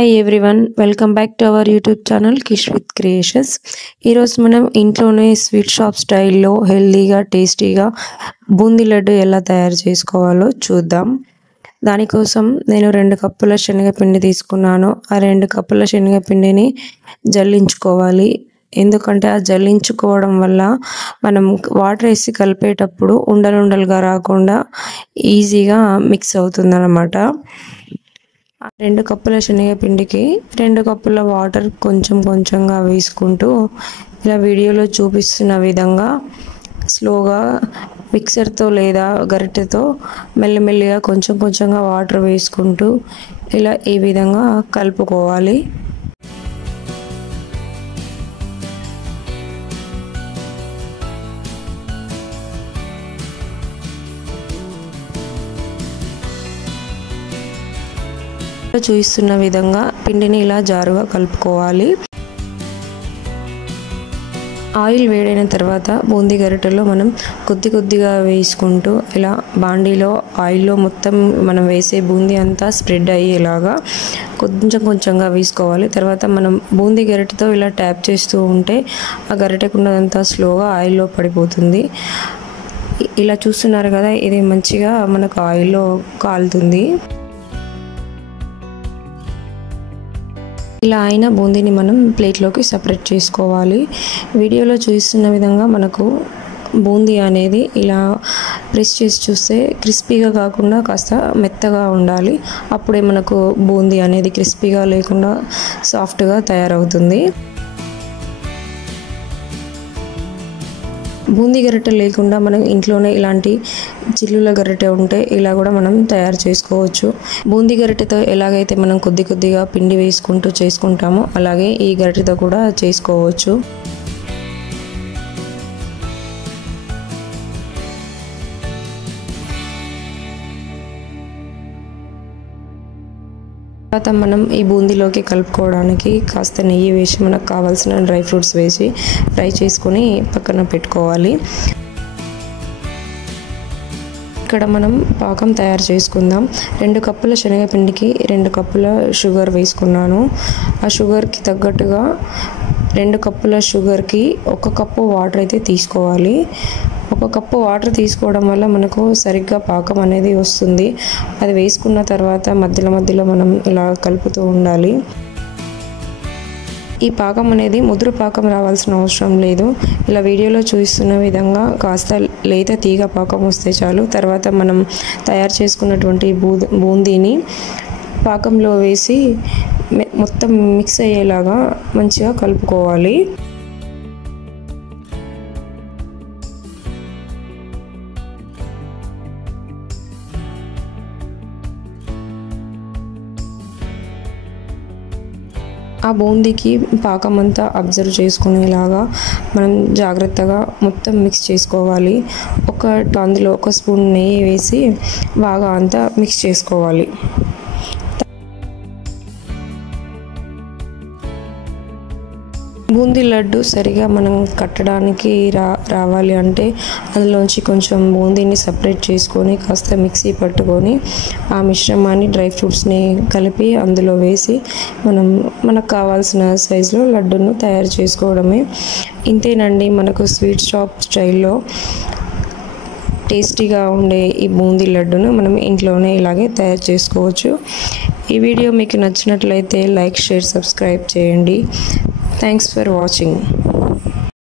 Hi everyone, welcome back to our YouTube channel Kish with Creations. ఈ రోజు మనం ఇంట్లోనే స్వీట్ షాప్ స్టైల్లో హెల్దీగా టేస్టీగా బూందీ లడ్డు ఎలా తయారు చేసుకోవాలో చూద్దాం. దానికోసం నేను 2 కప్పుల శనగపిండి తీసుకున్నాను. ఆ 2 కప్పుల శనగపిండిని జల్లించుకోవాలి. ఎందుకంటే ఆ జల్లించుకోవడం వల్ల మనం వాటర్ వేసి కలిపేటప్పుడు ఉండలుగా రాకుండా ఈజీగా మిక్స్ అవుతుందన్నమాట. 2 కప్పుల శనగపిండికి 2 కప్పుల వాటర్ కొంచెంగా వేసుకుంటూ ఇలా వీడియోలో చూపిస్తున్న విధంగా స్లోగా మిక్సర్తో లేదా గరిటెతో మెల్లమెల్లిగా కొంచెంగా వాటర్ వేసుకుంటూ ఇలా ఈ విధంగా కలుపుకోవాలి. చూపిస్తున్న విధంగా పిండిని ఇలా జారుగా కలుపుకోవాలి. ఆయిల్ వేడైన తర్వాత బూందీ గరిటెలో మనం కొద్దిగా వేసుకుంటూ ఇలా బాండీలో ఆయిల్లో మొత్తం మనం వేసే బూందీ అంతా స్ప్రెడ్ అయ్యేలాగా కొంచెంగా వేసుకోవాలి. తర్వాత మనం బూందీ గరిటెతో ఇలా ట్యాప్ చేస్తూ ఉంటే ఆ గరిటెకున్నదంతా స్లోగా ఆయిల్లో పడిపోతుంది. ఇలా చూస్తున్నారు కదా, ఇది మంచిగా మనకు ఆయిల్లో కాలుతుంది. ఇలా అయిన బూందీని మనం ప్లేట్లోకి సపరేట్ చేసుకోవాలి. వీడియోలో చూస్తున్న విధంగా మనకు బూందీ అనేది ఇలా ప్రెస్ చేసి చూస్తే క్రిస్పీగా కాకుండా కాస్త మెత్తగా ఉండాలి. అప్పుడే మనకు బూందీ అనేది క్రిస్పీగా లేకుండా సాఫ్ట్గా తయారవుతుంది. బూందీ గరిటె లేకుండా మనం ఇంట్లోనే ఇలాంటి చిల్లుల గరిటె ఉంటే ఇలా కూడా మనం తయారు చేసుకోవచ్చు. బూందీ గరిటెతో ఎలాగైతే మనం కొద్దిగా పిండి వేసుకుంటూ చేసుకుంటామో అలాగే ఈ గరిటెతో కూడా చేసుకోవచ్చు. తర్వాత మనం ఈ బూందీలోకి కలుపుకోవడానికి కాస్త నెయ్యి వేసి మనకు కావాల్సిన డ్రై ఫ్రూట్స్ వేసి ఫ్రై చేసుకొని పక్కన పెట్టుకోవాలి. ఇక్కడ మనం పాకం తయారు చేసుకుందాం. 2 కప్పుల శనగపిండికి 2 కప్పుల షుగర్ వేసుకున్నాను. ఆ షుగర్కి తగ్గట్టుగా 2 కప్పుల షుగర్కి 1 కప్పు వాటర్ అయితే తీసుకోవాలి. 1 కప్పు వాటర్ తీసుకోవడం వల్ల మనకు సరిగ్గా పాకం అనేది వస్తుంది. అది వేసుకున్న తర్వాత మధ్యలో మనం ఇలా కలుపుతూ ఉండాలి. ఈ పాకం అనేది ముదురు పాకం రావాల్సిన అవసరం లేదు. ఇలా వీడియోలో చూస్తున్న విధంగా కాస్త లేత తీగ పాకం వస్తే చాలు. తర్వాత మనం తయారు చేసుకున్నటువంటి బూందీని పాకంలో వేసి మొత్తం మిక్స్ అయ్యేలాగా మంచిగా కలుపుకోవాలి. ఆ బూందీకి పాకం అంతా అబ్జర్వ్ చేసుకునేలాగా మనం జాగ్రత్తగా మొత్తం మిక్స్ చేసుకోవాలి. అందులో 1 స్పూన్ నెయ్యి వేసి బాగా అంతా మిక్స్ చేసుకోవాలి. బూందీ లడ్డు సరిగా మనం కట్టడానికి రావాలి అంటే అందులోంచి కొంచెం బూందీని సపరేట్ చేసుకొని కాస్త మిక్సీ పట్టుకొని ఆ మిశ్రమాన్ని డ్రై ఫ్రూట్స్ని కలిపి అందులో వేసి మనకు కావాల్సిన సైజులో లడ్డును తయారు చేసుకోవడమే. ఇంతేనండి, మనకు స్వీట్ షాప్ స్టైల్లో టేస్టీగా ఉండే ఈ బూందీ లడ్డును మనం ఇంట్లోనే ఇలాగే తయారు చేసుకోవచ్చు. ఈ వీడియో మీకు నచ్చినట్లయితే లైక్, షేర్, సబ్స్క్రైబ్ చేయండి. Thanks for watching.